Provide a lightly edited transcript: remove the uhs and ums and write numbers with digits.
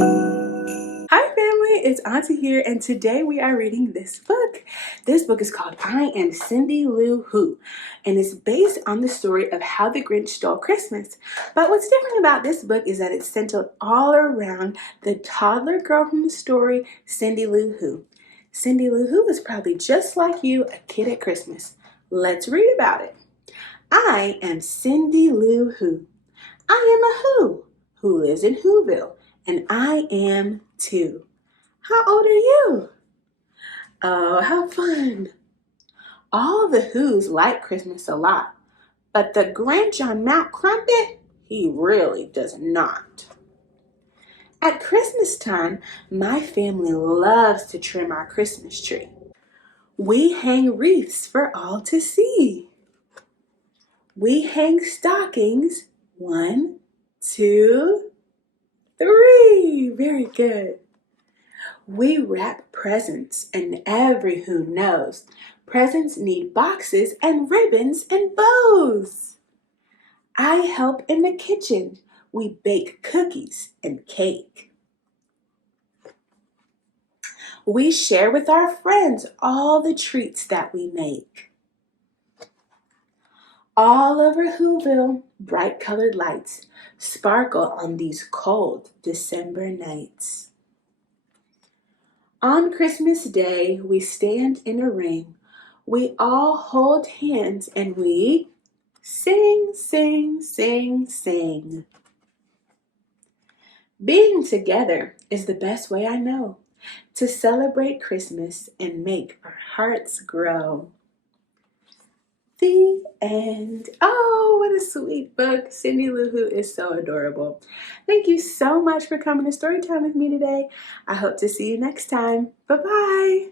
Hi family, it's Auntie here, and today we are reading this book. This book is called I Am Cindy Lou Who, and it's based on the story of how the Grinch stole Christmas. But what's different about this book is that it's centered all around the toddler girl from the story, Cindy Lou Who. Cindy Lou Who was probably just like you, a kid at Christmas. Let's read about it. I am Cindy Lou Who. I am a who lives in Who-ville, and I am 2. How old are you? Oh, how fun. All the Whos like Christmas a lot, but the Grinch on Mount Crumpet, he really does not. At Christmas time, my family loves to trim our Christmas tree. We hang wreaths for all to see. We hang stockings, 1, 2, 3. Very good. We wrap presents, and every Who knows presents need boxes and ribbons and bows. I help in the kitchen. We bake cookies and cake. We share with our friends all the treats that we make. All over Who-ville, bright colored lights sparkle on these cold December nights. On Christmas Day, we stand in a ring. We all hold hands and we sing, sing, sing, sing. Being together is the best way I know to celebrate Christmas and make our hearts grow. The end. Oh, what a sweet book. Cindy Lou Who is so adorable. Thank you so much for coming to Storytime with me today. I hope to see you next time. Bye-bye.